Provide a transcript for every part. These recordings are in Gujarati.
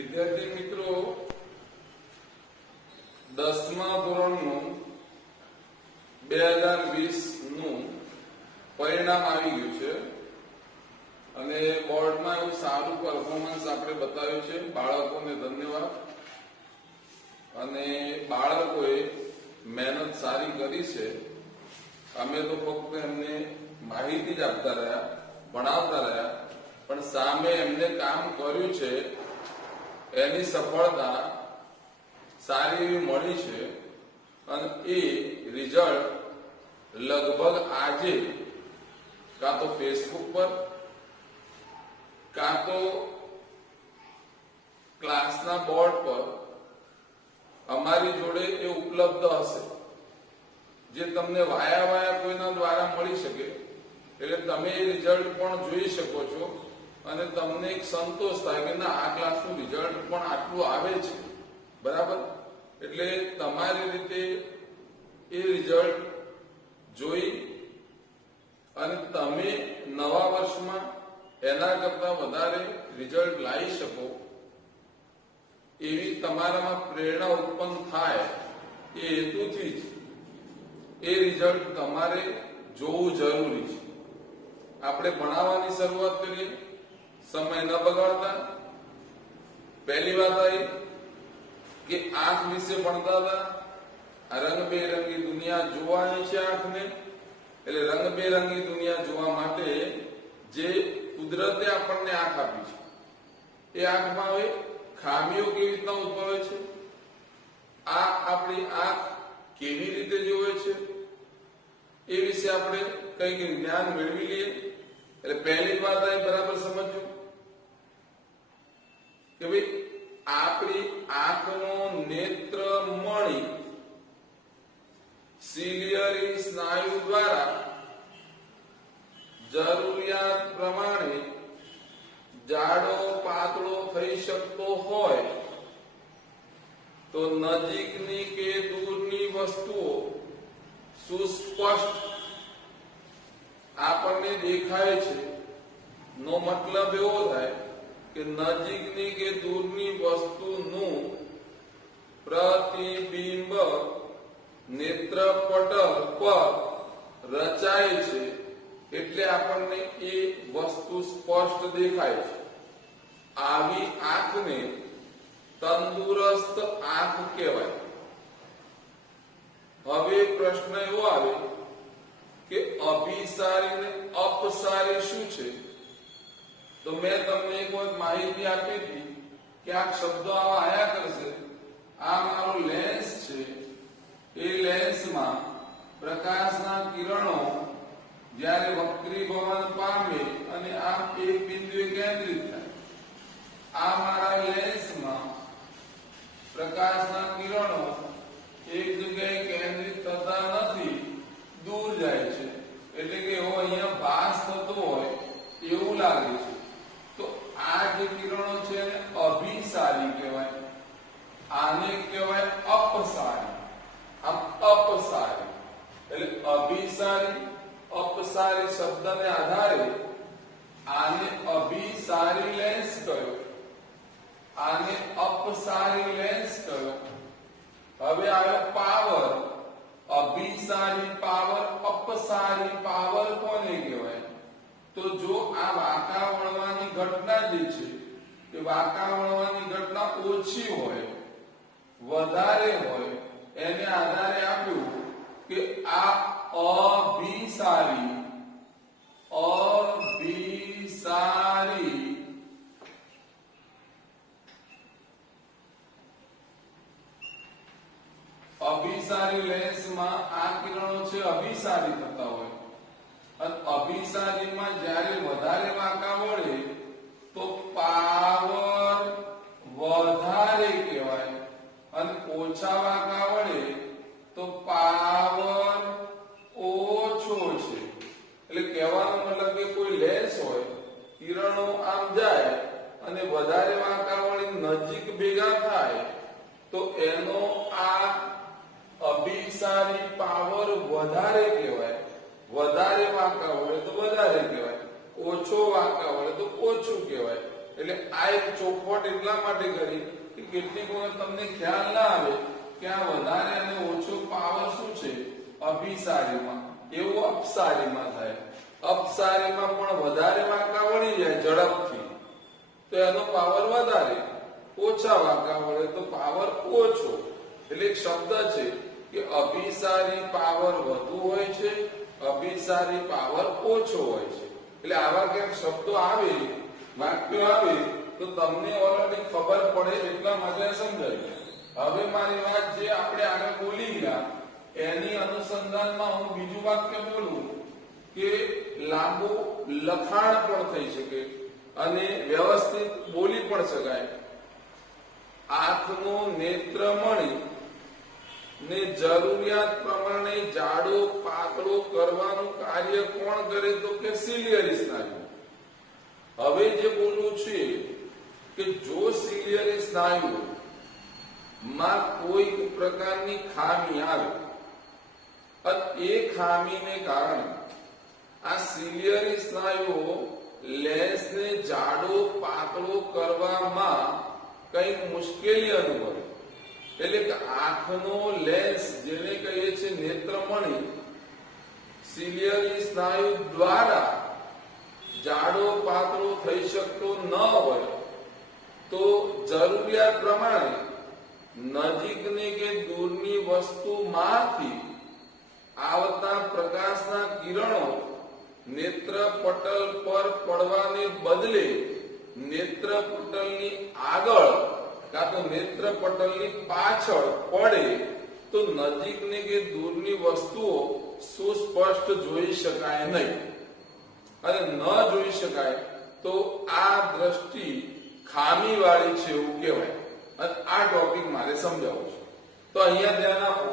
વિદ્યાર્થી મિત્રો 10મા ધોરણનું 2020 નું પરિણામ આવી ગયું છે અને બોર્ડમાં એવું સારું પરફોર્મન્સ આપણે બતાવ્યું છે. બાળકોને ધન્યવાદ. અને બાળકોએ મહેનત સારી કરી છે. અમે તો ફક્ત એમને માહિતી જ આપતા રહ્યા, ભણાવતા રહ્યા, પણ સામે એમને કામ કર્યું છે એની સફળતા સારી એવી મળી છે. અને એ રિઝલ્ટ લગભગ આજે કાં તો ફેસબુક પર કાં તો ક્લાસના બોર્ડ પર અમારી જોડે એ ઉપલબ્ધ હશે, જે તમને વાયા કોઈના દ્વારા મળી શકે. એટલે તમે એ રિઝલ્ટ પણ જોઈ શકો છો અને તમને એક સંતોષ થાય કે ના, આ ક્લાસનું રિઝલ્ટ પણ આટલું આવે છે, બરાબર. એટલે તમારી રીતે એ રિઝલ્ટ જોઈ અને તમે નવા વર્ષમાં એના કરતા વધારે રિઝલ્ટ લાવી શકો એવી તમારામાં પ્રેરણા ઉત્પન્ન થાય એ હેતુથી જ એ રિઝલ્ટ તમારે જોવું જરૂરી છે. આપણે ભણાવવાની શરૂઆત કરીએ, સમય ન બગાડતા. પહેલી વાત આવી કે આંખ વિશે ભણતા હતા. આ રંગબેરંગી દુનિયા જોવાની છે આંખને. એટલે રંગબેરંગી દુનિયા જોવા માટે જે કુદરતે આપણને આંખ આપી છે, એ આંખમાં હવે ખામીઓ કેવી રીતના ઉદ્ભવે છે, આ આપણી આંખ કેવી રીતે જોવે છે, એ વિશે આપણે કંઈક જ્ઞાન મેળવી લઈએ. એટલે પહેલી વાત એ બરાબર સમજો કે ભાઈ આપણી આંખનો નેત્ર મણી સિલિયરી સ્નાયુ દ્વારા જરૂરિયાત પ્રમાણે જાડો પાતળો થઈ શકતો હોય તો નજીકની કે દૂરની વસ્તુઓ સુસ્પષ્ટ આપણને દેખાય છે. નો મતલબ એવો થાય કે નજીકની કે દૂરની વસ્તુનું પ્રતિબિંબ નેત્રપટલ પર રચાય છે, એટલે આપણને એ વસ્તુ સ્પષ્ટ દેખાય છે. આવી આંખને તંદુરસ્ત આંખ કહેવાય. હવે પ્રશ્ન એવો આવે કે અભિસારી ને અપસારી શું છે? તો મેં તમને એક વખત માહિતી આપી હતી કે આ શબ્દો આવા આયા કરશે. આ મારો લેન્સ છે. એ લેન્સમાં પ્રકાશના કિરણો જ્યારે વક્રીભવન પામે અને આમ એક બિંદુએ કેન્દ્રિત થાય, આ મારા લેન્સમાં પ્રકાશના કિરણો એક જગ્યાએ કેન્દ્રિત થતા નથી, દૂર જાય છે. એટલે કે એવો અહીંયા ભાસ થતો હોય એવું લાગે છે. તો આ જે કિરણો છે એને અભિસારી કહેવાય. આને કહેવાય અપસારી. આમ અપસારી એટલે અભિસારી અપસારી શબ્દને આધારે આને અભિસારી લેન્સ કહ્યો, આને અપસારી લેન્સ કહ્યો. હવે આવ્યો પાવર. અભિસારી પાવર, અપસારી પાવર કોને કહેવાય? તો જો આ વાંકા વળવાની ઘટના જે છે એ વાંકા વળવાની ઘટના ઓછી હોય, વધારે હોય, એને આધારે આપ્યું કે આ અભિસારી અભિસારી લેન્સમાં આ કિરણો છે અભિસારી થતા હોય. અને અભિસારીમાં જ્યારે વધારે વાંકા વળે તો પાવર વધારે કહેવાય, અને ઓછા વાંકા વળે તો પાવર ઓછો છે. એટલે કહેવાનો મતલબ કે કોઈ લેન્સ હોય, કિરણો આમ જાય અને વધારે વાંકા વળી નજીક ભેગા થાય તો એનો આ અભિસારી પાવર વધારે કહેવાય. વધારે વાંકા વળે તો વધારે કહેવાય, ઓછો વાંકા વળે તો ઓછું કહેવાય. એટલે આ એક ચોખવટ એટલા માટે કરી કે કેટલીક વખત તમને ખ્યાલ ના આવે કે આ વધારે અને ઓછો પાવર શું છે અભિસારીમાં, એવું અપસારીમાં થાય. અપસારીમાં પણ વધારે વાંકા વળી જાય ઝડપથી તો એનો પાવર વધારે, ઓછા વાંકા વળે તો પાવર ઓછો. એટલે એક શબ્દ છે કે અભિસારી પાવર વધુ હોય છે, અભિસારી પાવર ઓછો હોય છે. એટલે આવા ક્યાંક શબ્દો આવે, વાક્યો આવે તો તમને ઓલરેડી ખબર પડે એટલા માટે સમજાય. હવે મારી વાત જે આપણે આગળ બોલી ગયા એની અનુસંધાનમાં હું બીજું વાક્ય બોલું કે લાંબુ લખાણ પણ થઈ શકે અને વ્યવસ્થિત બોલી પણ શકાય. આંખનું નેત્રમણી ને જરૂરિયાત પ્રમાણે જાડો પાતળો કરવાનું કાર્ય કોણ કરે તો કે સિલિયરી સ્નાયુ. હવે જે બોલવું છે કે જો સિલિયરી સ્નાયુ માં કોઈ પ્રકારની ખામી આવે અને એ ખામીને કારણે આ સિલિયરી સ્નાયુઓ લેન્સને જાડો પાતળો કરવામાં કઈક મુશ્કેલી અનુભવે, એટલે કે આંખનો લેન્સ જેને કહીએ છીએ નેત્રમણી સિલિયરી સ્નાયુ દ્વારા જાડો પાતળો થઈ શકતો ન હોય તો જરૂરિયાત પ્રમાણે નજીકની કે દૂરની વસ્તુમાંથી આવતા પ્રકાશના કિરણો નેત્રપટલ પર પડવાને બદલે નેત્રપટલની આગળ કાં તો નેત્રપટલની પાછળ પડે તો નજીકની કે દૂરની વસ્તુઓ સુસ્પષ્ટ જોઈ શકાય નહીં. અને ન જોઈ શકાય તો આ દ્રષ્ટિ ખામીવાળી છે એવું કહેવાય. અને આ ટોપિક મારે સમજાવવો છે. તો અહીંયા ધ્યાન આપો,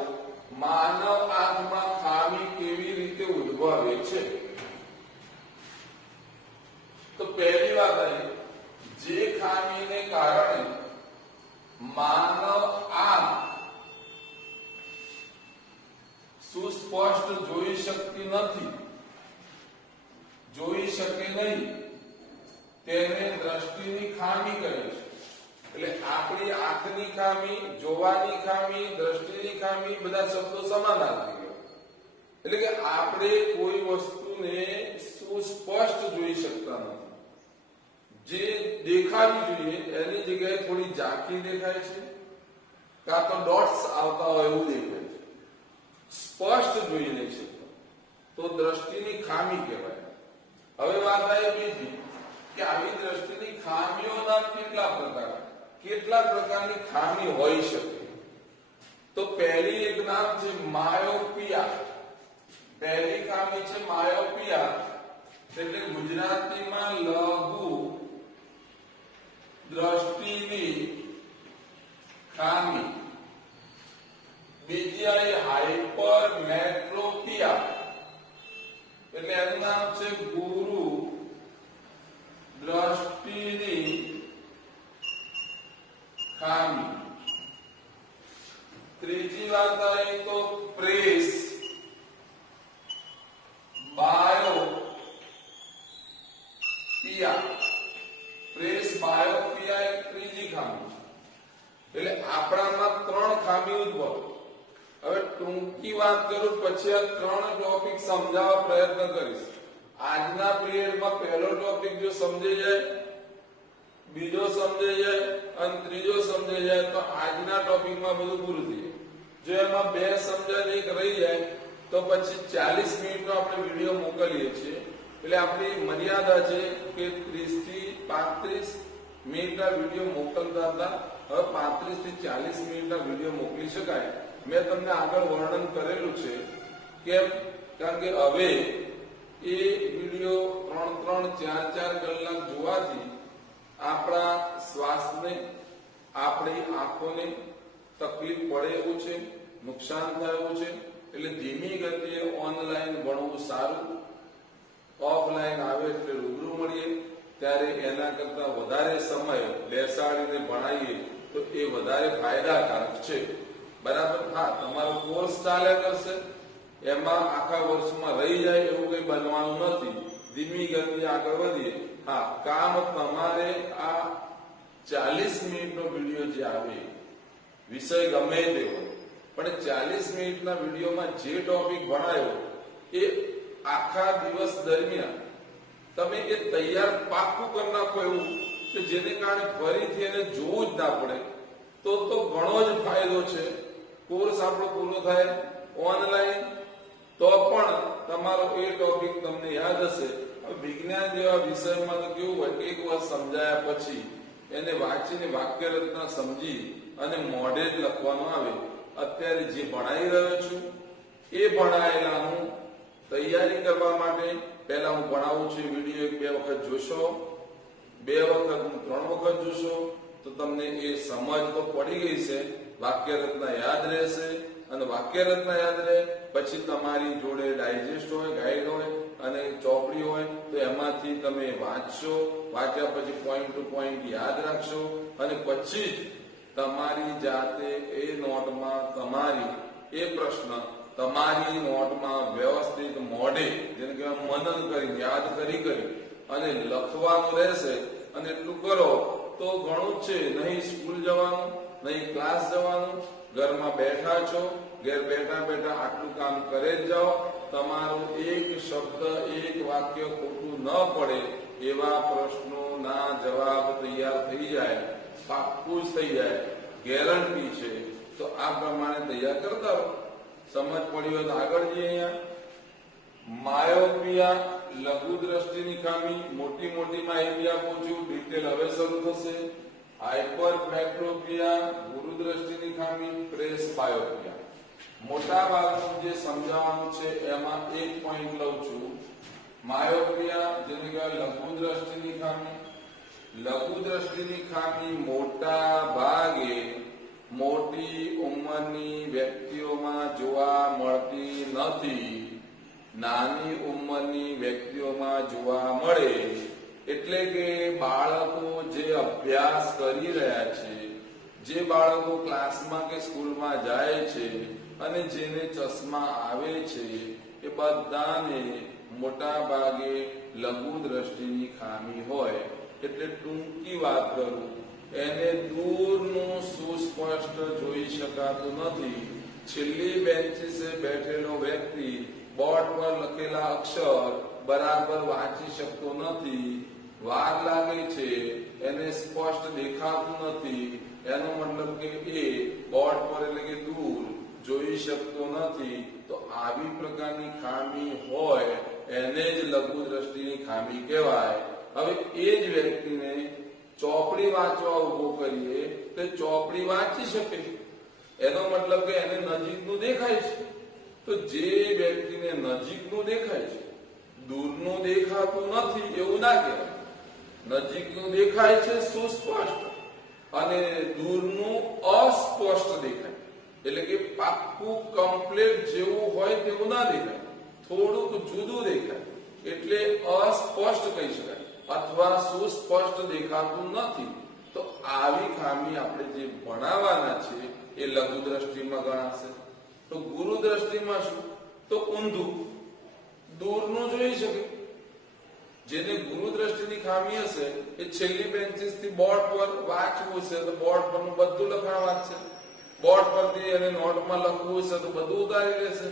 માનવ આંખમાં ખામી કેવી રીતે ઉદ્ભવે છે. તો પહેલી વાત આવી, જે ખામીને કારણે માનવ આંખ સુસ્પષ્ટ જોઈ શકતી નથી, જોઈ શકે નહીં, તેને દ્રષ્ટિની ખામી કહે છે. એટલે આપણી આંખની ખામી, જોવાની ખામી, દ્રષ્ટિની ખામી બધા શબ્દો સમાનાર્થી કહેવાય. એટલે કે આપણે કોઈ વસ્તુને સુસ્પષ્ટ જોઈ શકતા નથી. જે દેખાવી જોઈએ એની જગ્યાએ થોડી ઝાંખી દેખાય છે, કાં તો ડોટ્સ આવતા હોય એવું દેખાય છે, સ્પષ્ટ જોઈ નહીં શકતા, તો દ્રષ્ટિની ખામી કહેવાય. હવે વાત આવી બીજી કે આવી દ્રષ્ટિની ખામીઓના કેટલા પ્રકાર, કેટલા પ્રકારની ખામી હોઈ શકે. તો પહેલી એક નામ છે માયોપિયા. પહેલી ખામી છે માયોપિયા, એટલે ગુજરાતીમાં લઘુ દ્રષ્ટિની ખામી. બીજી આવી હાઇપરમેટ્રોપિયા, એટલે એનું નામ છે ગુરુ દ્રષ્ટિની ખામી. ત્રીજી વાત આવી તો પ્રેસ બાયોપિયા. પ્રેસ બાયોપિયા એક ત્રીજી ખામી છે. એટલે આપણામાં ત્રણ ખામી ઉદ્ભવે. હવે ટૂંકી વાત કરું પછી આ ત્રણ ટોપિક સમજાવવા પ્રયત્ન કરીશ. આજના પીરિયડમાં પહેલો ટોપિક જો સમજાઈ જાય, બીજો સમજાઈ જાય અને ત્રીજો સમજાઈ જાય તો આજના ટોપિકમાં બધું પૂરું થઈ જાય. જો એમાં બે સમજાય એક રહી જાય તો પછી 40 મિનિટનો આપણે વિડીયો મોકલીએ છીએ. એટલે આપણી મર્યાદા છે કે 30 થી 35 મિનિટના વિડીયો મોકલતા હતા. હવે 35 થી 40 મિનિટના વિડીયો મોકલી શકાય. મેં તમને આગળ વર્ણન કરેલું છે. કેમ? કારણ કે હવે એ વિડીયો 3-4 કલાક જોવાથી આપણા શ્વાસને, આપણી આંખોને તકલીફ પડે એવું છે, નુકસાન થાય એવું છે. એટલે ધીમી ગતિએ ઓનલાઈન ભણવું સારું. ઓફલાઈન આવે એટલે રૂબરૂ મળીએ ત્યારે એના કરતા વધારે સમય બેસાડીને ભણાવીએ તો એ વધારે ફાયદાકારક છે. બરાબર? હા, તમારો કોર્સ ચાલ્યા કરશે, એમાં આખા વર્ષમાં રહી જાય એવું કઈ બનવાનું નથી. ધીમી ગતિ આગળ વધીએ. હા, કામ તમારે આ 40 મિનિટનો વિડીયો જે આવે, વિષય ગમે તે હોય, પણ 40 મિનિટના વિડીયોમાં જે ટોપિક ભણાયો એ આખા દિવસ દરમિયાન તમે એ તૈયાર પાક્કું કરી નાખો, એવું કે જેને કારણે ફરીથી એને જોવું જ ના પડે. તો ઘણો જ ફાયદો છે. કોર્સ આપણો પૂરો થાય ઓનલાઈન તો પણ તમારો એ ટોપિક તમને યાદ હશે. વિજ્ઞાન જેવા વિષયમાં તો કેવું હોય કે એક વાર સમજાયા પછી એને વાંચીને વાક્ય રચના સમજી અને મોઢે જ લખવાનું આવે. અત્યારે જે ભણાવી રહ્યો છું એ ભણાયેલાનું તૈયારી કરવા માટે પહેલા હું ભણાવું છું, વિડીયો 1-2 વખત જોશો, 2 વખત 3 વખત જોશો તો તમને એ સમજ તો પડી ગઈ છે. વાક્ય રચના યાદ રહેશે અને વાક્ય રચના યાદ રહે પછી તમારી જોડે ડાયજેસ્ટ હોય, ગાઈડ હોય અને ચોપડી હોય તો એમાંથી તમે વાંચશો. વાંચ્યા પછી પોઈન્ટ ટુ પોઈન્ટ યાદ રાખશો અને પછી જ તમારી જાતે એ નોટમાં તમારી એ પ્રશ્ન તમારી નોટમાં વ્યવસ્થિત મોઢે, જેને કહેવાય મનન કરી, યાદ કરી અને લખવાનું રહેશે. અને એટલું કરો તો ઘણું જ છે. નહીં સ્કૂલ જવાનું, નહીં ક્લાસ જવાનું, ઘરમાં બેઠા છો, ઘેર બેઠા બેઠા આટલું કામ કરે જ જાઓ. તમારું એક શબ્દ, એક વાક્ય ખોટું ન પડે એવા પ્રશ્નોના જવાબ તૈયાર થઈ જાય, પાક્કું જ થઈ જાય, ગેરંટી છે. તો આ પ્રમાણે તૈયાર કરતા રહો. સમજ પડી હોય તો આગળ જઈએ. અહીંયા માયોપિયા, લઘુ દ્રષ્ટિની ખામી, મોટી માહિતી આપું છું, ડિટેલ હવે શરૂ થશે. હાઇપરમેટ્રોપિયા, ગુરુ દ્રષ્ટિની ખામી, પ્રેસ બાયોપિયા. મોટા ભાગનું જે સમજાવવાનું છે એમાં એક પોઈન્ટ લઉં છું. માયોપિયા, જેને કહેવાય લઘુ દ્રષ્ટિની ખામી. લઘુ દ્રષ્ટિની ખામી મોટા ભાગે મોટી ઉંમરની વ્યક્તિઓમાં જોવા મળતી નથી, નાની ઉંમરની વ્યક્તિઓમાં જોવા મળે. એટલે કે બાળકો જે અભ્યાસ કરી રહ્યા છે, જે બાળકો ક્લાસમાં કે સ્કૂલમાં જાય છે અને જેને ચશ્મા આવે છે એ બધાને મોટા ભાગે લઘુ દ્રષ્ટિની ખામી હોય. એટલે ટૂંકી વાત કરું, એને દૂરનું સુસ્પષ્ટ જોઈ શકાતું નથી. છેલ્લી બેન્ચીસે બેઠેલો વ્યક્તિ બોર્ડ પર લખેલા અક્ષર બરાબર વાંચી શકતો નથી, વાર લાગે છે, એને સ્પષ્ટ દેખાતું નથી. એનો મતલબ કે એ બોર્ડ પર એટલે કે દૂર જોઈ શકતો નથી. તો આવી પ્રકારની ખામી હોય એને જ લઘુ દ્રષ્ટિની ખામી કહેવાય. હવે એ જ વ્યક્તિને ચોપડી વાંચવા ઉભો કરીએ તો ચોપડી વાંચી શકે, એનો મતલબ કે એને નજીકનું દેખાય છે. તો જે વ્યક્તિને નજીકનું દેખાય છે, દૂરનું દેખાતું નથી એવું ના કહેવાય. નજીકનું દેખાય છે સુસ્પષ્ટ અને દૂરનું અસ્પષ્ટ દેખાય, એટલે કે પાક્કું કમ્પ્લીટ જેવું હોય તેવું ના દેખાય, થોડુંક જુદું દેખાય, એટલે અસ્પષ્ટ કહી શકાય અથવા સુસ્પષ્ટ દેખાતું નથી. તો આવી ખામી આપણે જે ભણાવવાના છે એ લઘુ દ્રષ્ટિમાં ગણાશે. તો ગુરુ દ્રષ્ટિમાં શું? તો ઊંધું, દૂરનું જોઈ શકે. જેને ગુરુ દ્રષ્ટિની ખામી હશે એ છેલ્લી બેન્ચીસ થી બોર્ડ પર વાંચવું છે તો બોર્ડ પરનું બધું લખાણ વાંચશે, બોર્ડ પરથી એને નોટમાં લખવું હશે તો બધું ઉતારી લેશે.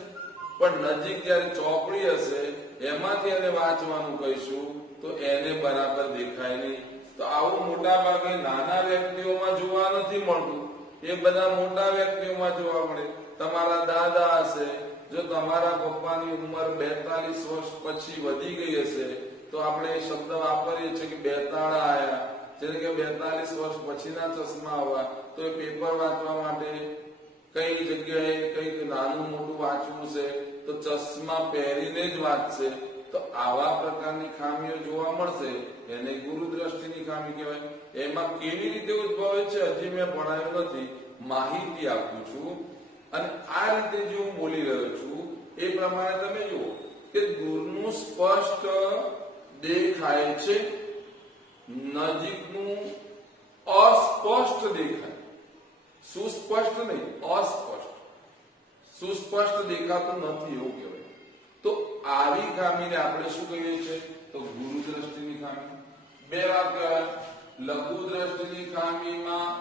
પણ નજીક જયારે ચોપડી હશે એમાંથી એને વાંચવાનું કહીશું તો એને બરાબર દેખાય નહીં. તો આવું મોટા ભાગે નાના વ્યક્તિઓમાં જોવા નથી મળતું, એ બધા મોટા વ્યક્તિઓમાં જોવા મળે. તમારા દાદા હશે, જો તમારા પપ્પાની ઉંમર 42 વર્ષ પછી વધી ગઈ હશે તો આપણે એ શબ્દ વાપરીએ છીએ કે બેતાળા આયા, જેને કે 42 વર્ષ પછીના ચશ્મા આવવા. તો એ પેપર વાંચવા માટે કઈ જગ્યાએ કઈક નાનું મોટું વાંચવું છે તો ચશ્મા પહેરીને જ વાંચશે. તો આવા પ્રકારની ખામીઓ જોવા મળશે, એને ગુરુ દ્રષ્ટિની ખામી કહેવાય. એમાં કેવી રીતે ઉદ્ભવે છે હજી મેં ભણાવ્યું નથી, માહિતી આપું છું. અને આ રીતે જે હું બોલી રહ્યો છું એ પ્રમાણે તમે જુઓ કે દૂરનું સ્પષ્ટ દેખાય છે, નજીકનું અસ્પષ્ટ દેખાય. સુસ્પષ્ટ નહીં, અસ્પષ્ટ. સુસ્પષ્ટ દેખાતું નથી એવું કહેવાય. તો આવી ખામીને આપણે શું કહીએ છીએ? તો ગુરુ દ્રષ્ટિની ખામી. બે વાત કહેવાય. લઘુ દ્રષ્ટિની ખામીમાં,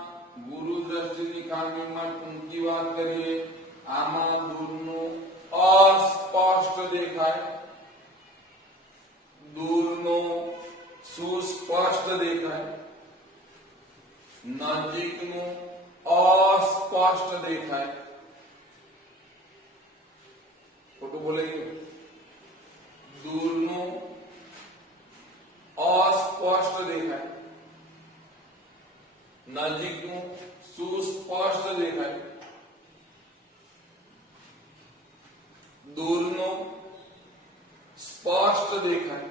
ગુરુ દ્રષ્ટિની ખામીમાં ટૂંકી વાત કરીએ, આમાં દૂરનું અસ્પષ્ટ દેખાય, દૂરનું સુસ્પષ્ટ દેખાય, નજીકનું અસ્પષ્ટ દેખાય. ખોટું બોલે ગયું? દૂરનું અસ્પષ્ટ દેખાય, નજીકનું સુસ્પષ્ટ દેખાય, દૂરનું સ્પષ્ટ દેખાય,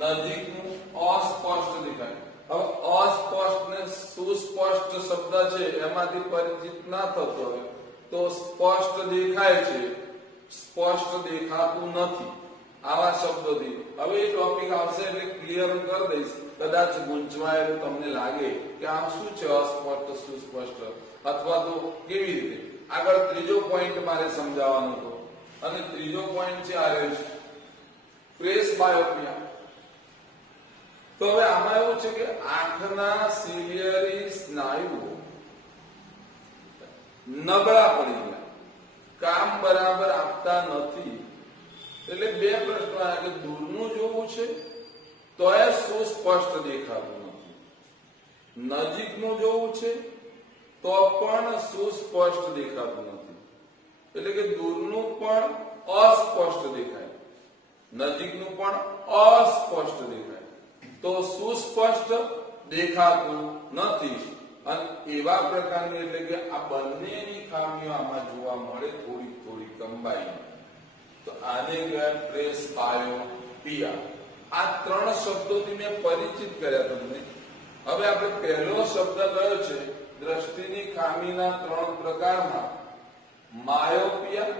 નજીકનું અસ્પષ્ટ દેખાય. હવે અસ્પષ્ટ ને સુસ્પષ્ટ શબ્દ છે એમાંથી પરિચિત ના થતો હોય તો સ્પષ્ટ દેખાય છે, સ્પષ્ટ દેખાતું નથી, આવા શબ્દોથી. હવે એ ટોપિક આવશે એટલે ક્લિયર કરી દઈશ. કદાચ ગૂંચવાયેલું તમને લાગે કે આ શું છે અસ્પષ્ટ સુસ્પષ્ટ, અથવા તો કેવી રીતે. આગળ ત્રીજો પોઈન્ટ મારે સમજાવવાનો હતો અને ત્રીજો પોઈન્ટ છે આ પ્રેસ બાયોપિયા. તો હવે આમાં એવું છે કે આંખના સિલિયરી સ્નાયુઓ નબળા પડી ગયા, કામ બરાબર આપતા નથી. એટલે બે પ્રશ્નો આવ્યા કે દૂરનું જોવું છે તો એ સુસ્પષ્ટ દેખાતું નથી, નજીકનું જોવું છે તો પણ સુસ્પષ્ટ દેખાતું નથી. એટલે કે દૂરનું પણ અસ્પષ્ટ દેખાય, નજીકનું પણ અસ્પષ્ટ દેખાય, તો સુસ્પષ્ટ દેખાતું નથી. અને એવા પ્રકારની એટલે કે આ બંનેની ખામીઓ આમાં જોવા મળે, થોડી થોડી કમ્બાઈન. તો આને કહેવાય પ્રેસ બાયોપિયા. આ ત્રણ શબ્દોથી મેં પરિચિત કર્યા તમને. હવે આપણે પહેલો શબ્દ કયો છે દ્રષ્ટિની ખામીના ત્રણ પ્રકારમાં? માયોપિયા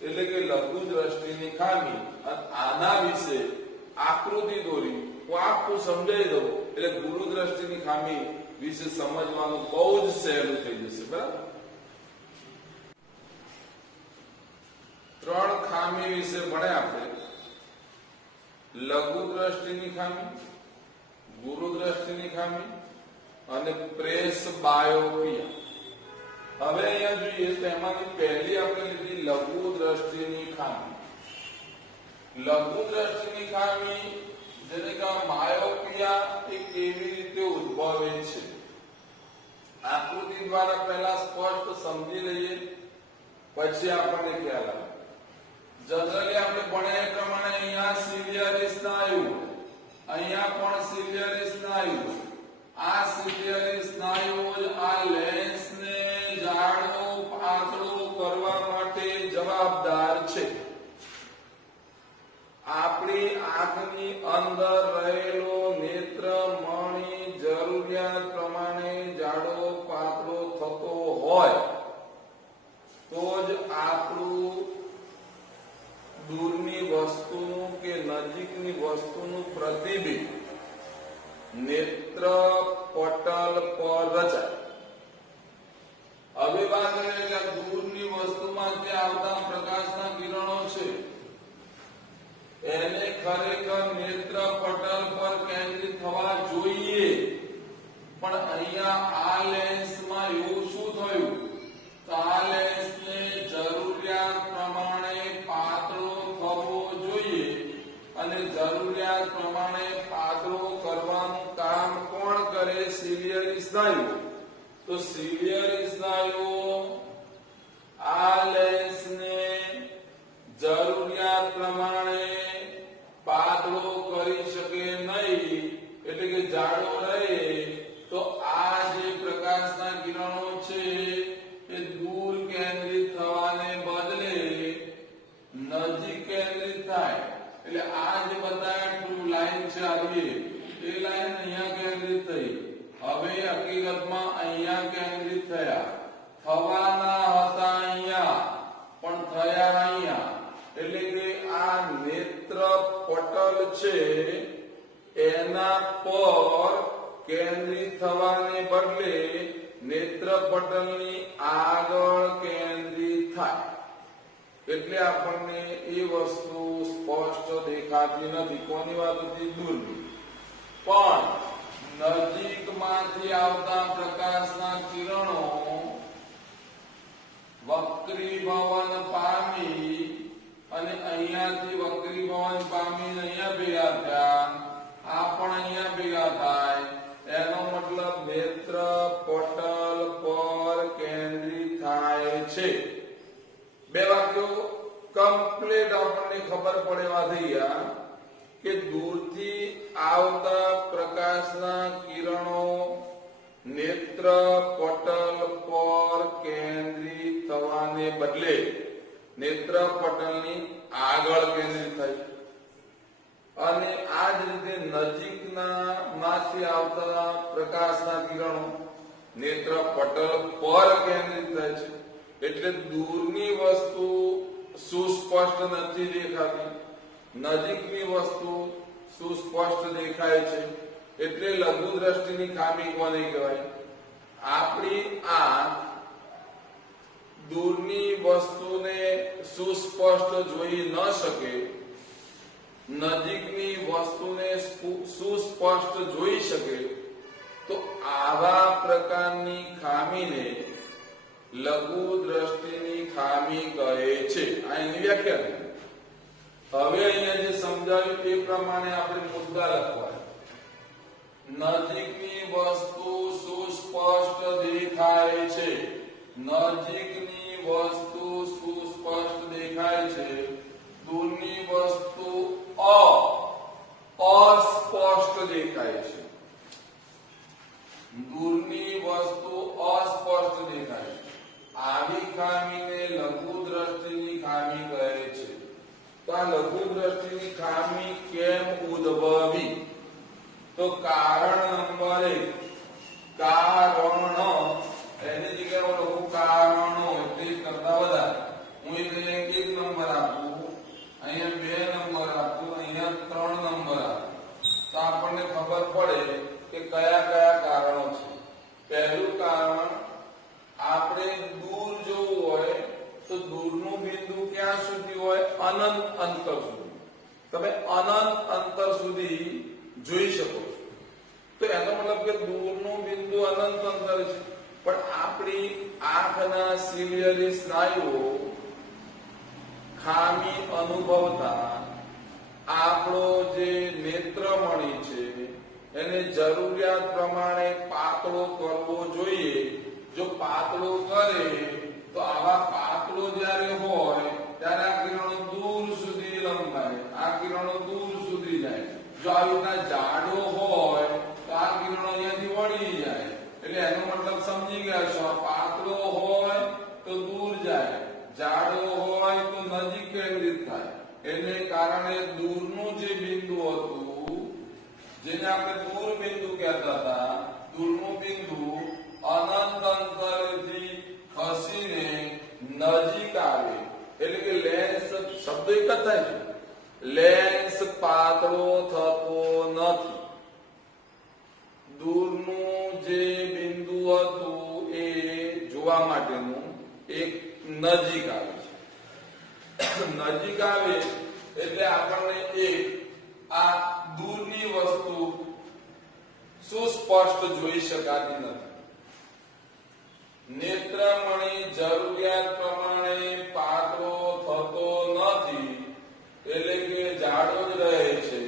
એટલે કે લઘુ દ્રષ્ટિની ખામી. અને આના વિશે આકૃતિ દોરી હું આખું સમજાવી દઉં એટલે ગુરુ દ્રષ્ટિની ખામી વિશે સમજવાનું બહુ જ સહેલું થઈ જશે. બરાબર? ત્રણ ખામી વિશે ભણ્યા આપણે: લઘુ દ્રષ્ટિની ખામી, ગુરુ દ્રષ્ટિની ખામી અને પ્રેસ બાયોપિયા. હવે અહીંયા જોઈએ તો એમાંથી પહેલી આપણે લીધી લઘુ દ્રષ્ટિની ખામી. લઘુ દ્રષ્ટિની ખામી જેને કહેવાય માયોપિયા, એ કેવી રીતે ઉદ્ભવે છે આકૃતિ દ્વારા પહેલા સ્પષ્ટ સમજી લઈએ, પછી આપણને ખ્યાલ આવે. જનરલી આપણે ભણ્યા પ્રમાણે અહીંયા સિલિયરી સ્નાયુ, અહીંયા પણ સિલિયરી સ્નાયુ. આ સિલિયરી સ્નાયુઓ જ આ લેન્સને જાડો પાતળો કરવા માટે જવાબદાર છે. આપણી આંખની અંદર રહેલો નેત્ર મણી જરૂરિયાત પ્રમાણે જાડો પાતળો થતો હોય તો જ આપણું દૂરની વસ્તુનું કે નજીકની વસ્તુનું પ્રતિબિંબ નેત્ર પટલ પર રચાય. હવે વાત કરીએ કે દૂરની વસ્તુમાંથી આવતા પ્રકાશના કિરણો છે એને ખરેખર નેત્ર પટલ પર કેન્દ્રિત થવા જોઈએ, પણ અહીંયા આ લેન્સમાં એવું શું થયું? તો આ લેન્સને જરૂરિયાત પ્રમાણે પાતળો થવો જોઈએ અને જરૂરિયાત પ્રમાણે પાતળો કરવાનું કામ કોણ કરે? સિલિયરી સ્નાયુ. તો સિલિયરી સ્નાયુઓ આ લેન્સને જરૂરિયાત પ્રમાણે પાતળો કરી શકે નહીં, એટલે કે જાડો રહે. તો આ જે પ્રકાશના કિરણો છે એ દૂર કેન્દ્રિત થવાને બદલે નજીક કેન્દ્રિત થાય. એટલે આ જે બતાવ્યા લાઈન છે આવી એ લાઈન અહીંયા કેન્દ્રિત થઈ, હવે હકીકતમાં અહીંયા કેન્દ્રિત થયા. થવાના હતા અહીંયા પણ થયા અહીંયા. એટલે કે આ નેત્ર પટલ છે એના પર કેન્દ્રિત થવાને બદલે નેત્ર પટલની આગળ કેન્દ્રિત થાય. એટલે આપણને એ વસ્તુ સ્પષ્ટ દેખાતી નથી. કોની વાત હતી? દૂરની. પણ નજીકમાંથી આવતા પ્રકાશના કિરણો વક્રીભવન પામી અને અહીંયાથી વક્રીભવન પામીને અહીંયા ભેગા થયા. આ પણ અહીંયા ભેગા થાય. એનો મતલબ નેત્ર પટલ પર કેન્દ્રિત થાય છે. બે વાક્યો કમ્પ્લીટ આપણને ખબર પડેવા થઈ ગયા કે દૂરથી આવતા પ્રકાશના કિરણો નેત્ર પટલ પર કેન્દ્રિત થવાને બદલે નેત્ર પટલની આગળ કેન્દ્રિત થાય અને આ જ રીતે નજીકના માંથી આવતા પ્રકાશના કિરણો નેત્ર પટલ પર કેન્દ્રિત થાય છે. એટલે દૂરની વસ્તુ સુસ્પષ્ટ નથી દેખાતી, નજીકની વસ્તુ સુસ્પષ્ટ દેખાય છે. એટલે લઘુ દ્રષ્ટિની ખામી કોને કહેવાય? આપણી આંખ દૂરની વસ્તુને સુસ્પષ્ટ જોઈ ન શકે, નજીકની વસ્તુને સુસ્પષ્ટ જોઈ શકે, તો આવા પ્રકારની ખામીને લઘુ દ્રષ્ટિની ખામી કહે છે. આ એની વ્યાખ્યા. હવે અહીંયા જે સમજાવ્યું એ પ્રમાણે આપણે મુદ્દા લખવા. નજીકની વસ્તુ સુસ્પષ્ટ દેખાય છે. નજીકની વસ્તુ સુસ્પષ્ટ દેખાય છે. દૂરની વસ્તુ અસ્પષ્ટ દેખાય છે. દૂરની વસ્તુ અસ્પષ્ટ દેખાય છે. આવી ખામીને લઘુ દ્રષ્ટિની ખામી કહે છે. તો આ લઘુ દ્રષ્ટિની ખામી કેમ ઉદ્ભવી? તો કારણ નંબર 1, કારણ એની જગ્યાએ લખું કારણો એટલે કરતા વધારે. હું એક નંબર આપું, અહીંયા 2 નંબર આપું, અહીંયા 3 નંબર આપું, તો આપણને ખબર પડે કે કયા કયા કારણો છે. પહેલું કારણ, આપણે દૂર જોવું હોય તો દૂરનું બિંદુ ક્યાં સુધી હોય? અનંત અંતર સુધી. તમે અનંત અંતર સુધી જોઈ શકો છો. તો એનો મતલબ કે દૂરનું બિંદુ અનંત અંતર છે. પણ આપણી આંખના સિલિયરી સ્નાયુઓ ખામી અનુભવતા આપણો જે નેત્રમણી છે એને જરૂરિયાત પ્રમાણે પાતળો કરવો જોઈએ. જો પાતળો કરે તો આવા પાતળો જ્યારે હોય ત્યારે આ કિરણો દૂર સુધી લંબાય, આ કિરણો દૂર સુધી જાય. જો આવી રીતના જાડો હોય તો આ કિરણો અહીંયાથી વળી જાય. એટલે એનો મતલબ સમજી ગયા છો. પાતળો હોય તો દૂર જાય, જાડો હોય તો નજીક કેન્દ્રિત થાય. એને કારણે દૂરનું જે બિંદુ હતું, જેને આપણે દૂર બિંદુ કહેતા હતા, દૂરનું બિંદુ અનંત અંતરથી ખસીને નજીક આવે. એટલે કે લેન્સ, શબ્દ એક જ થાય છે. લેન્સ પાતળો થતો નથી. દૂરનું જે બિંદુ હતું એ જોવા માટેનું એક નજીક આવે છે. નજીક આવે એટલે આપણને એક આ દૂરની વસ્તુ સુસ્પષ્ટ જોઈ શકાતી નથી. નેત્રમણી જરૂરિયાત પ્રમાણે પાતળો થતો નથી, એટલે કે જાડો જ રહે છે.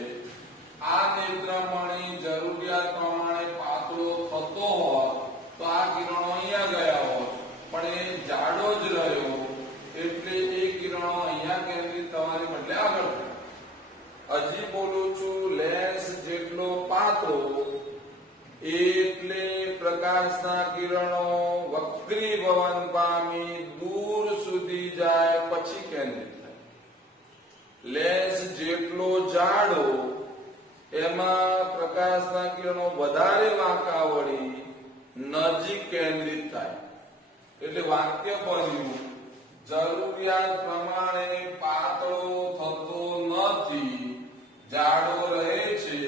આ નેત્રમણી જરૂરિયાત પ્રમાણે પાતળો થતો હોત તો આ કિરણો અહીંયા ગયા હોત, પણ એ જાડો જ રહ્યો એટલે એ કિરણો અહીંયા કેન્દ્રિત થવાને બદલે આગળ. હજી બોલું છું, લેન્સ જેટલો પાતળો એટલે પ્રકાશના કિરણો વક્રીભવન પામી દૂર સુધી જાય પછી કેન્દ્રિત થાય. લેન્સ જેટલો જાડો એમાં પ્રકાશના કિરણો વધારે વાંકા વળી નજીક કેન્દ્રિત થાય. એટલે વાક્ય બન્યું, જરૂરિયાત પ્રમાણે પાતળો થતો નથી, જાડો રહે છે.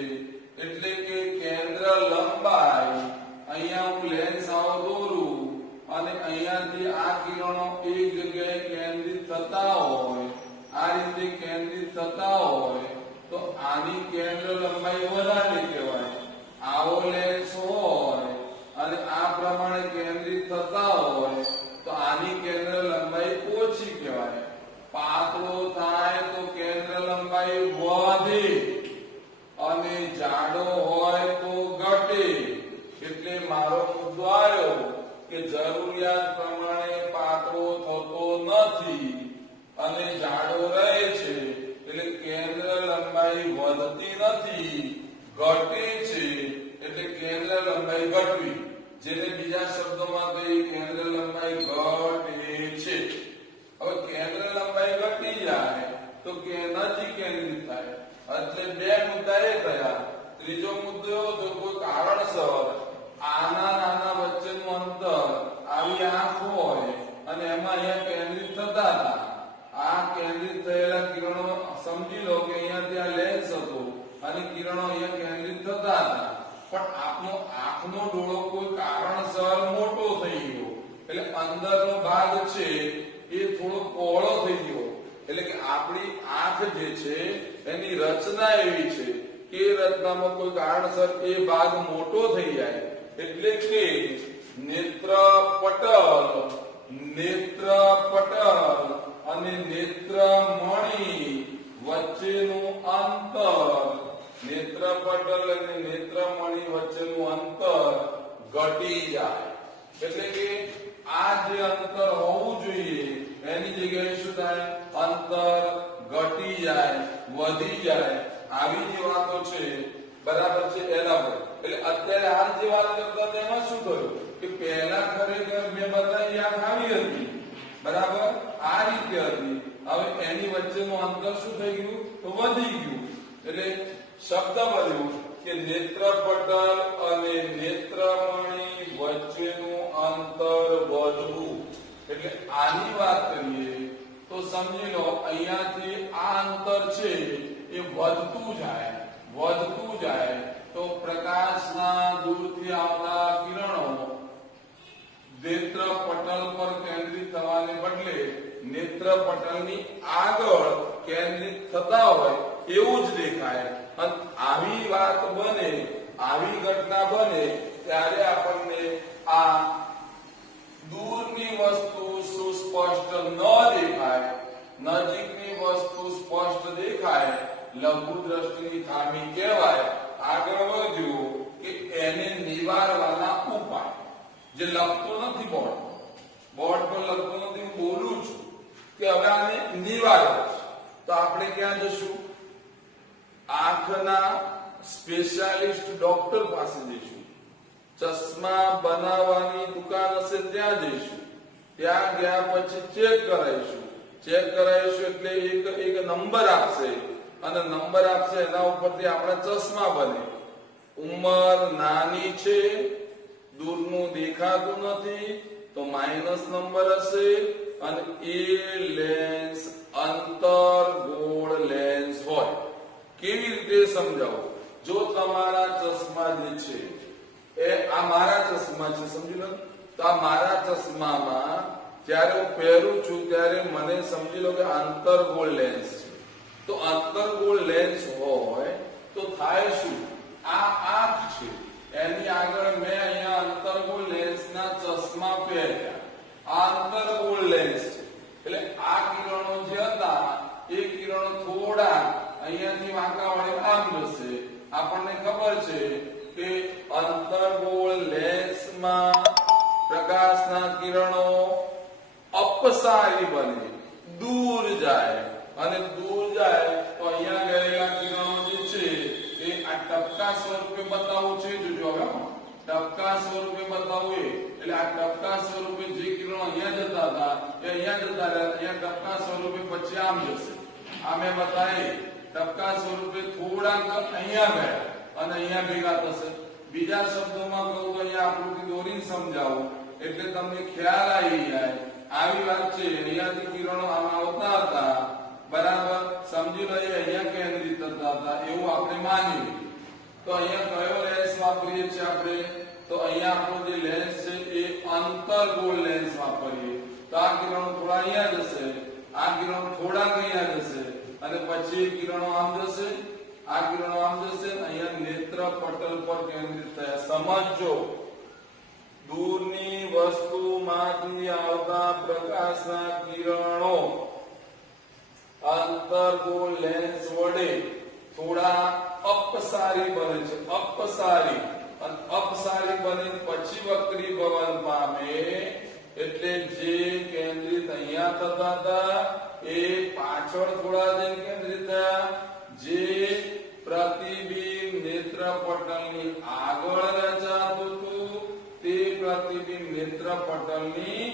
એટલે કે કેન્દ્ર લંબાઈ, અહીંયા હું લેન્સ આવો દોરું અને અહીંયાથી આ કિરણો એક જગ્યાએ કેન્દ્રિત થતા હોય થતા હોય તો આની કેન્દ્ર લંબાઈ વધારે કહેવાય. આવો લેન્સ હોય અને આ પ્રમાણે કેન્દ્રિત થતા હોય તો આની કેન્દ્ર લંબાઈ ઓછી કહેવાય. પાતળો થાય તો કેન્દ્ર લંબાઈ વધે અને જાડો હોય તો ઘટે. એટલે મારો મુદ્દો આવ્યો કે જરૂરિયાત પ્રમાણે પાતળો થતો નથી અને જાડો રહે છે. એટલે કેન્દ્ર લંબાઈ વધતી નથી, ઘટે છે. એટલે કેન્દ્ર લંબાઈ ઘટવી, જેને બીજા શબ્દોમાં કહીએ કેન્દ્ર લંબાઈ ઘટે છે. હવે કેન્દ્ર લંબાઈ ઘટી જાય તો કે નથી કેન્દ્રિત થાય. એટલે બે મુદ્દા એ થયા. ત્રીજો મુદ્દો એવો તો કોઈ કારણસર આના નાના વચ્ચેનું અંતર આવી આંખ હોય અને એમાં અહીંયા કેન્દ્રિત થતા હતા. આ કેન્દ્રિત થયેલા કિરણો સમજી લો કે અહીંયા ત્યાં લેન્સ હતો અને કિરણો અહીંયા કેન્દ્રિત થતા હતા. પણ આપનો આંખનો ડોળો કોઈ કારણસર મોટો થઈ ગયો એટલે અંદરનો ભાગ છે એ થોડો પહોળો થઈ ગયો. એટલે કે આપણી આંખ જે છે એની રચના એવી છે કે રચનામાં કોઈ કારણસર એ ભાગ મોટો થઈ જાય. એટલે કે નેત્રપટલ અને નેત્રમણિ વચ્ચેનું અંતર, નેત્રપટલ અને નેત્રમણિ વચ્ચેનું અંતર ઘટી જાય. એટલે કે આ જે અંતર હોવું જોઈએ એની જગ્યાએ શું થાય? અંતર ઘટી જાય, વધી જાય. આવી જે વાતો છે બરાબર છે એના પર. એટલે અત્યારે હાલ જે વાત કરતા તેમાં શું થયું કે પહેલા ખરેખર મેં બતાવી આંખ આવી હતી બરાબર, આ રીતે હતી. હવે એની વચ્ચેનું અંતર શું થઈ ગયું? તો વધી ગયું. એટલે શબ્દ બન્યું કે નેત્રપટલ અને નેત્રમણિ વચ્ચેનું અંતર વધવું. એટલે આની વાત કરીએ તો સમજી લો અહીંયાથી આ અંતર છે એ વધતું જાય, વધતું જાય. તો પ્રકાશના દૂરથી આવતા કિરણો નેત્રપટલ પર કેન્દ્રિત થવાને બદલે નેત્રપટલની આગળ કેન્દ્રિત થતા હોય એવું જ દેખાય. અને આવી વાત બને, આવી ઘટના બને ત્યારે આપણને આ દૂરની વસ્તુ સુસ્પષ્ટ ન દેખાય, નજીકની વસ્તુ સ્પષ્ટ દેખાય, લઘુ દ્રષ્ટિની ખામી કહેવાય. આગળ વધ્યું કે એને નિવારવાના ઉપાય. જે લખતો નથી બોર્ડ પર લખતો નથી, હું બોલું છું કે હવે આને નિવારવા છે. તો આપણે ક્યાં જશું? આંખના સ્પેશિયાલિસ્ટ ડોક્ટર પાસે જઈશું. ચશ્મા બનાવવાની દુકાન હશે ત્યાં જઈશું. ત્યાં ગયા પછી ચેક કરાવીશું. ચેક કરાવીશું એટલે એક નંબર આપશે અને નંબર આપશે એના ઉપરથી આપણા ચશ્મા બને. ઉંમર નાની છે, દૂરનું દેખાતું નથી તો માઇનસ નંબર હશે. અને એ લેન્સ અંતર્ગોળ લેન્સ હોય. કેવી રીતે સમજાવો? જો તમારા ચશ્મા જે છે એ આ મારા ચશ્મા છે સમજી લો. તો આ મારા ચશ્મામાં જ્યારે હું પહેરું છું ત્યારે મને સમજી લો કે અંતર્ગોળ લેન્સ છે. તો અંતર્ગોળ લેન્સ હોય તો થાય શું? આ આંખ છે એની આગળ મેં અહીંયા અંતર્ગોળ લેન્સના ચશ્મા પહેર્યા. આ અંતર્ગોળ લેન્સ છે. એટલે આ કિરણો જે હતા એ કિરણો થોડા અહીંયાથી વાંકા વડે આમ જશે. આપણને ખબર છે કે અંતર્ગોળ લેન્સમાં પ્રકાશના કિરણો અપસારી બને, દૂર જાય. અને દૂર જાય તો અહીંયા ગયેલા કિરણો જે છે એ આ ટપકા સ્વરૂપે બતાવવું છે. જોજો હવે ટપકા સ્વરૂપે બતાવવું એટલે આ ટપકા સ્વરૂપે જે કિરણો અહીંયા જતા હતા એ અહીંયા જતા રહ્યા. અહીંયા ટપકા સ્વરૂપે પછી આમ જશે. આ મેં બતાવી ટપકા સ્વરૂપે થોડાક અહીંયા ગયા અને અહીંયા ભેગા થશે. બીજા શબ્દોમાં કહું તો અહીંયા આકૃતિ દોરીને સમજાવું એટલે તમને ખ્યાલ આવી જાય. આવી વાત છે. અહીંયાથી કિરણો આમ આવતા હતા બરાબર, સમજી લો અહીંયા કેન્દ્રિત થતા હતા એવું આપણે માની. તો અહીંયા કયો લેન્સ વાપરીએ છીએ આપણે? તો અહીંયા આપણો જે લેન્સ છે એ અંતર્ગોળ લેન્સ વાપરીએ. તો આ કિરણો થોડા અહીંયા જશે, આ કિરણો થોડા અહીંયા જશે. અને પછી એ કિરણો આમ જશે, આ કિરણો આમ જશે, અહીંયા નેત્ર પટલ પર કેન્દ્રિત થયા. સમજો, દૂરની વસ્તુમાંથી આવતા પ્રકાશના કિરણો અંતર્ગોળ લેન્સ વડે થોડા અપસારી બને છે, અપસારી. અને અપસારી બની પછી વક્રીભવન પામે. એટલે જે કેન્દ્રિત અહીંયા થતા હતા એ પાછળ થોડા જઈને કેન્દ્રિત થયા. જે પ્રતિબિંબ નેત્ર પટલની આગળ રચાતું હતું તે પ્રતિબિંબ નેત્ર પટલની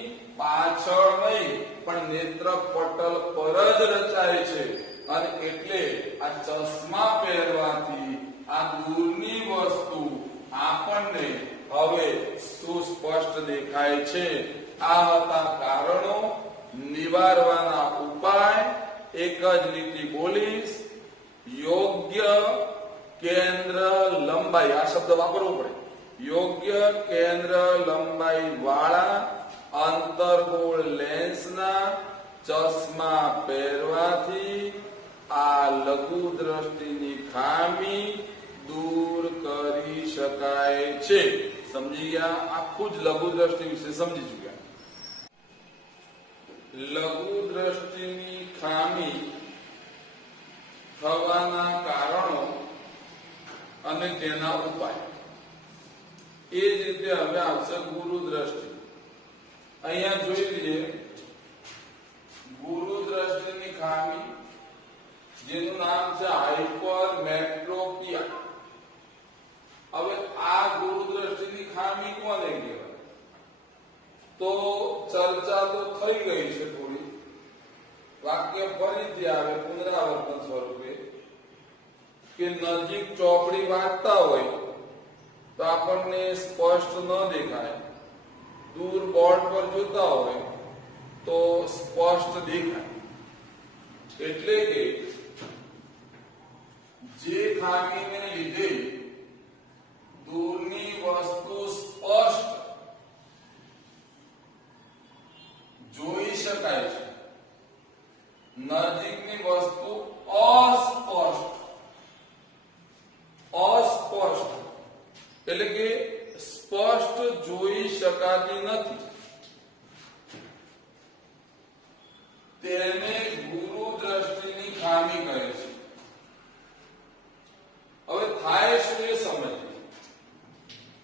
પાછળ નહીં પણ નેત્ર પટલ પર જ રચાય છે. અને એટલે આ ચશ્મા પહેરવાથી આ દૂરની વસ્તુ આપણને હવે સુસ્પષ્ટ દેખાય છે. આ હતા કારણો. નિવારવાના ઉપાય એક જ લીટી બોલીશ. યોગ્ય કેન્દ્ર લંબાઈ, આ શબ્દ વાપરવો પડે. યોગ્ય કેન્દ્ર લંબાઈ વાળા અંતર્ગોળ લેન્સના ચશ્મા પહેરવાથી આ લઘુ દ્રષ્ટિની ખામી દૂર કરી શકાય છે. સમજી ગયા? આખું જ લઘુ દ્રષ્ટિ વિશે સમજી ચૂક્યા. લઘુ દ્રષ્ટિની ખામી થવાના કારણો અને તેના ઉપાય. એ જ રીતે હવે આવશે ગુરુ દ્રષ્ટિ. અહીંયા જોઈ લઈએ ગુરુ દ્રષ્ટિની ખામી, જેનું નામ છે હાઇપરમેટ્રોપિયા. હવે આ ગુરુ દ્રષ્ટિની ખામી કોને કહેવાય? તો ચર્ચા તો થઈ ગઈ છે થોડી. વાક્ય ફરીથી આવે પુનરાવર્તન સ્વરૂપે કે નજીક ચોપડી વાંચતા હોય તો આપણને સ્પષ્ટ ન દેખાય, દૂર બોર્ડ પર જોતા હોય તો સ્પષ્ટ દેખાય. એટલે કે જે ખામીને લીધે દૂરની વસ્તુ સ્પષ્ટ જોઈ શકાય છે, નજીકની વસ્તુ અસ્પષ્ટ એટલે કે સ્પષ્ટ જોઈ શકાતી નથી, તેને ગુરુ દ્રષ્ટિની ખામી કહે છે. હવે થાય શું એ સમજીએ.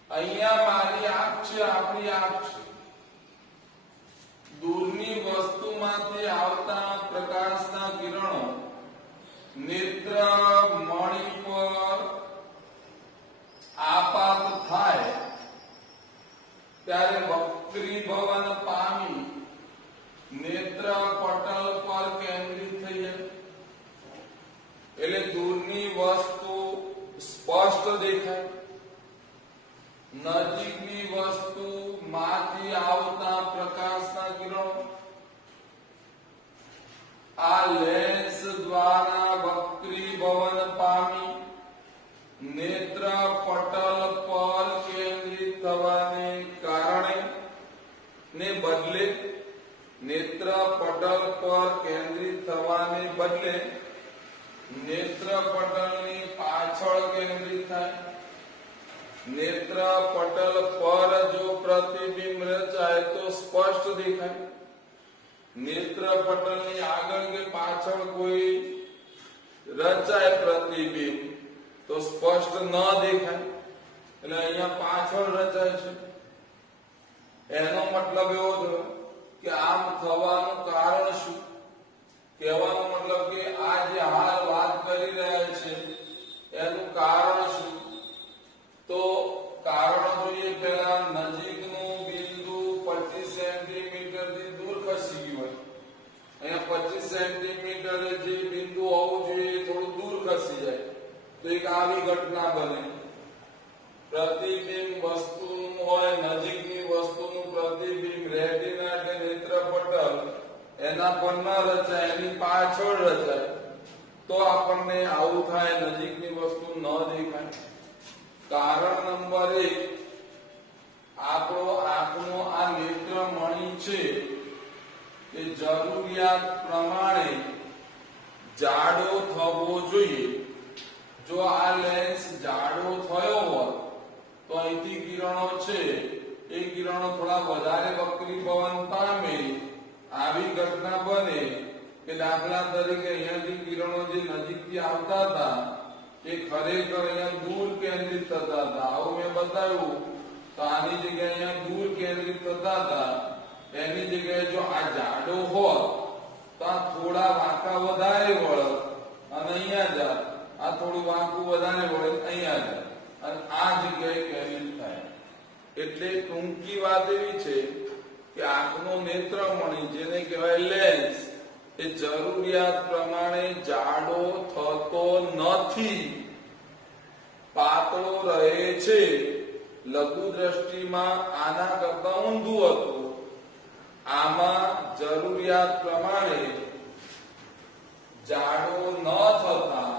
અહીંયા મારી આંખ છે, આપણી આંખ છે. દૂરની વસ્તુમાંથી આવતા પ્રકાશના કિરણો નેત્ર મણિ પર આપાત થાય ત્યારે વક્રીભવન પામી નેત્ર પટલ પર કેન્દ્રિત થઈ જાય. એટલે દૂરની વસ્તુ સ્પષ્ટ દેખાય, નજીકની વસ્તુ માંથી આવતા પ્રકાશના કિરણો આ લેન્સ દ્વારા વક્રીભવન પામી નેત્ર પટલ પર કેન્દ્રિત થવાને કારણે ને બદલે નેત્ર પટલ પર કેન્દ્રિત થવાને બદલે નેત્ર પટલની પાછળ કેન્દ્રિત થાય. નેત્ર પટલ પર જો પ્રતિબિંબ રચાય તો સ્પષ્ટ દેખાય. નેત્ર પટલની આગળ કે પાછળ કોઈ રચાય પ્રતિબિંબ તો સ્પષ્ટ ન દેખાય. એટલે અહીંયા પાછળ રચાય છે. એનો મતલબ એવો થયો કે આમ થવાનું કારણ શું? કહેવાનો મતલબ કે આ જે હાલ વાત કરી રહ્યા છે એનું કારણ શું? તો કારણ જોઈએ. પહેલા નજીકનું બિંદુ 25 સેન્ટીમીટર થી દૂર ખસી ગયું હોય. અહીંયા 25 સેન્ટીમીટરે જે બિંદુ હોવું જોઈએ થોડું દૂર ખસી જાય તો એક આવી ઘટના બને. પ્રતિબિંબ વસ્તુનું હોય, નજીકની વસ્તુનું પ્રતિબિંબ રેટિના કે નેત્રપટલ એના પર ન રચાય, એની પાછળ રચાય તો આપણને આવું થાય, નજીકની વસ્તુ ન દેખાય. કારણ નંબર 1, આપણો આંખનો આ નેત્રમણિ છે એ જરૂરિયાત પ્રમાણે જાડો થવો જોઈએ. જો આ લેન્સ જાડો થયો હોત તો અહીંથી કિરણો છે એ કિરણો થોડા વધારે વક્રીભવન પામે. આવી ઘટના બને કે દાખલા તરીકે અહીંયાથી કિરણો જે નજીકથી આવતા હતા એ ખરેખર અહીંયા દૂર કેન્દ્રિત થતા હતા. આવું મેં બતાવ્યું. તો આની જગ્યાએ અહીંયા દૂર કેન્દ્રિત થતા હતા, એની જગ્યાએ જો આ જાડો હોત તો આ થોડા વાંકા વધારે વળત અને અહીંયા જાત. આ થોડું વાંકું વધારે વળે અહીંયા જાત અને આ જગ્યાએ કેન્દ્રિત થાય. એટલે ટૂંકી વાત એવી છે કે આંખનો નેત્રમણિ જેને કહેવાય લેન્સ એ જરૂરિયાત પ્રમાણે જાડો થતો નથી, પાતળો રહે છે. લઘુ દ્રષ્ટિમાં આના કરતા ઊંધું હતું. આમાં જરૂરિયાત પ્રમાણે જાડો ન થતા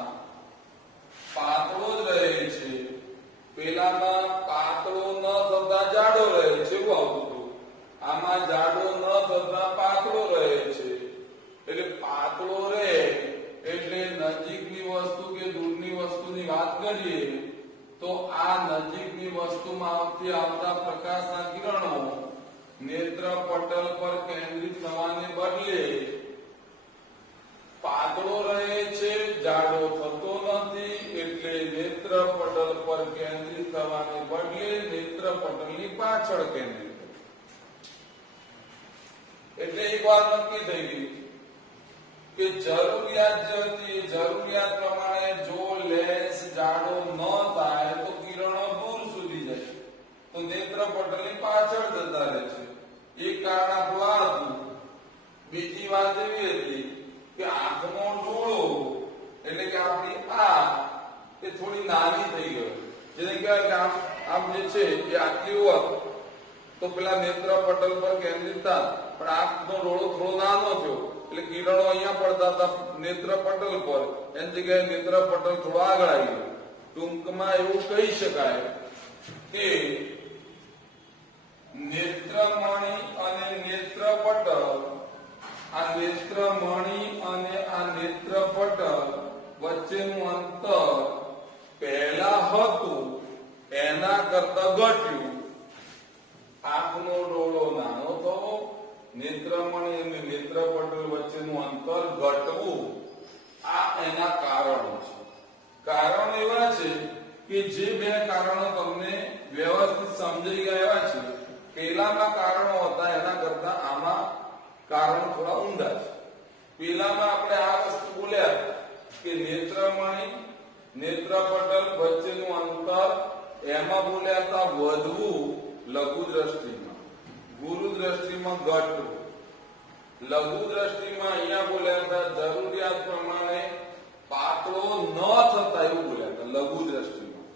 પાતળો જ રહે છે. પેલામાં પાતળો ન થતા જાડો રહે છે એવું આવતું. આમાં જાડો ન થતા પાતળો રહે છે. એટલે પાતળો રહે એટલે નજીકની વસ્તુ કે દૂરની વસ્તુની વાત કરીએ તો આ નજીકની વસ્તુમાં આવતા પ્રકાશના કિરણો નેત્ર પટલ પર કેન્દ્રિત થવાને બદલે પાતળો રહે છે, જાડો થતો નથી. એટલે નેત્ર પટલ પર કેન્દ્રિત થવાને બદલે નેત્ર પટલની પાછળ કેન્દ્રિત. એટલે એક વાત નક્કી થઈ ગઈ કે જરૂરિયાત જે હતી એ જરૂરિયાત પ્રમાણે જો લેન્સ જાડો ન થાય તો કિરણો દૂર સુધી જાય, તો નેત્ર પટલની પાછળ જતા રહે છે. એક કારણ આપણું આ હતું. બીજી વાત એવી હતી કે આંખનો ડોળો એટલે કે આપણી આંખ એ થોડી નાની થઈ ગઈ. જેને કહેવાય કે આમ જે છે એ આટલી હોત તો પેલા નેત્ર પટલ પર કેન્દ્રિત હતા, પણ આંખનો ડોળો થોડો નાનો થયો એટલે કિરણો અહીંયા પડતા હતા નેત્ર પટલ પર, એની જગ્યાએ નેત્ર પટલ થોડો આગળ આવી ગયો. ટૂંકમાં એવું કહી શકાય કે નેત્રમણિ અને નેત્રપટલ, આ નેત્રમણિ અને આ નેત્રપટલ વચ્ચેનું અંતર પહેલા હતું એના કરતા ઘટ્યું. આંખનો ડોળો નાનો થવો, નેત્રમણિ અને નેત્રપટલ વચ્ચેનું અંતર ઘટવું, આ એના કારણો છે. કારણ એવા છે કે જે બે કારણો તમને વ્યવસ્થિત સમજાઈ ગયા એવા છે. પેલામાં કારણો હતા એના કરતા આમાં કારણ થોડા ઊંડા છે. પેલામાં આપણે આ વસ્તુ બોલ્યા કે નેત્રમણિ નેત્રપટલ વચ્ચેનું અંતર એમાં બોલ્યા હતા વધવું લઘુ દ્રષ્ટિમાં, ગુરુ દ્રષ્ટિમાં ઘટવું. લઘુ દ્રષ્ટિમાં અહીંયા બોલ્યા હતા જરૂરિયાત પ્રમાણે પાતળો ન થતા એવું બોલ્યા હતા લઘુ દ્રષ્ટિમાં,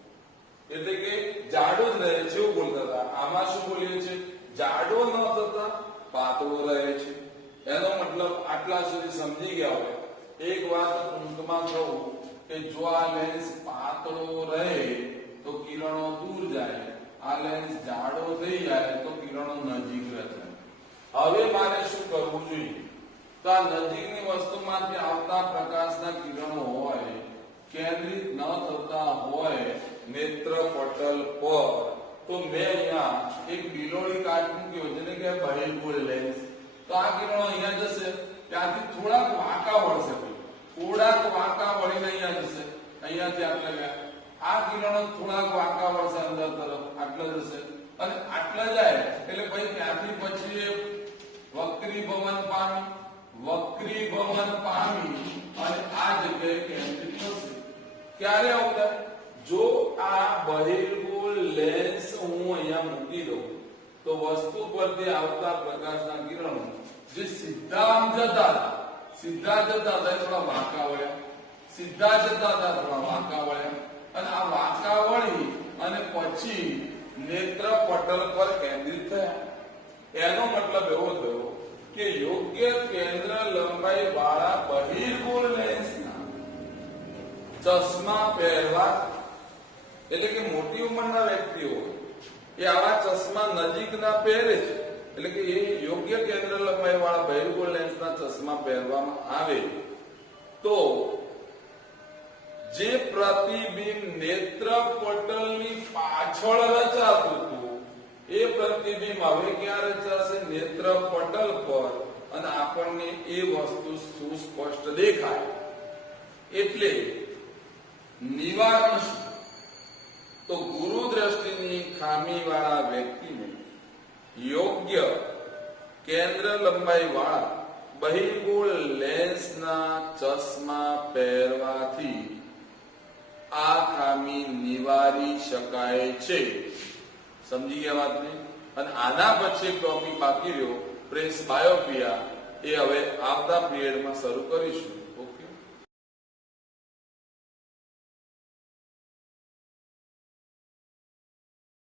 એટલે કે જાડો જ રહે છે એવું બોલતા હતા. આમાં શું બોલીએ છે? જાડો ન થતા પાતળો રહે છે. એનો મતલબ આટલા સુધી સમજી ગયા હોય. એક વાત ટૂંકમાં કહું કે જો આ લેન્સ પાતળો રહે તો કિરણો દૂર જાય, આ લેન્સ જાડો થઈ જાય તો કિરણો નજીક રહે. હવે મારે શું કરવું જોઈએ? તો આ નજીકની વસ્તુમાંથી આવતા પ્રકાશના કિરણો હોય, કેન્દ્રિત ન થતા હોય નેત્ર પટલ પર, તો મેં અહીંયા એક બિલોડી કાચ મૂક્યો જેને કહેવાય બહિર્ગોળ લેન્સ. તો આ કિરણો અહીંયા જશે, ત્યાંથી થોડાક વાંકા વળશે, થોડાક વાંકા વળીને અહીંયા જશે, અહીંયાથી આટલા ગયા. આ કિરણો થોડાક વાંકા વળશે અંદર તરફ, આટલા જશે અને આટલા જાય એટલે ભાઈ ત્યાંથી પછી વક્રીભવન પામી અને આ જગ્યાએ કેન્દ્રિત થશે. ક્યારે આવું થાય? જો આ બહિર્ગોળ લેન્સ હું અહીંયા મૂકી દઉં તો વસ્તુ પરથી આવતા પ્રકાશના કિરણો જે સીધા આમ જતા હતા થોડા વાંકા વળ્યા, સીધા જતા હતા થોડા વાંકા વળ્યા અને આ વાંકા વળી અને પછી નેત્ર પટલ પર કેન્દ્રિત થયા. એનો મતલબ એવો થયો કે યોગ્ય કેન્દ્ર લંબાઈ વાળા બહિર્ગોળ લેન્સના ચશ્મા પહેરવા, એટલે કે મોટી ઉંમરના વ્યક્તિઓ એ આવા ચશ્મા નજીકના પહેરે છે, એટલે કે એ યોગ્ય કેન્દ્ર લંબાઈ વાળા બહિર્ગોળ લેન્સના ચશ્મા પહેરવામાં આવે તો જે પ્રતિબિંબ નેત્ર પટલની પાછળ રચાતું હતું એ પ્રતિબિંબ હવે ક્યાં રચાશે? નેત્ર પટલ પર, અને આપણને એ વસ્તુ સુસ્પષ્ટ દેખાય. એટલે નિવારણ શું? તો ગુરુ દ્રષ્ટિની ખામીવાળા વ્યક્તિને યોગ્ય કેન્દ્ર લંબાઈ વાળા બહિર્ગોળ લેન્સના ચશ્મા પહેરવાથી આ ખામી નિવારી શકાય છે. સમજી ગયા વાતને? અને આના પછી ટોપિક બાકી રહ્યો પ્રેસ બાયોપિયા, એ હવે આવતા પીરિયડમાં શરૂ કરીશું.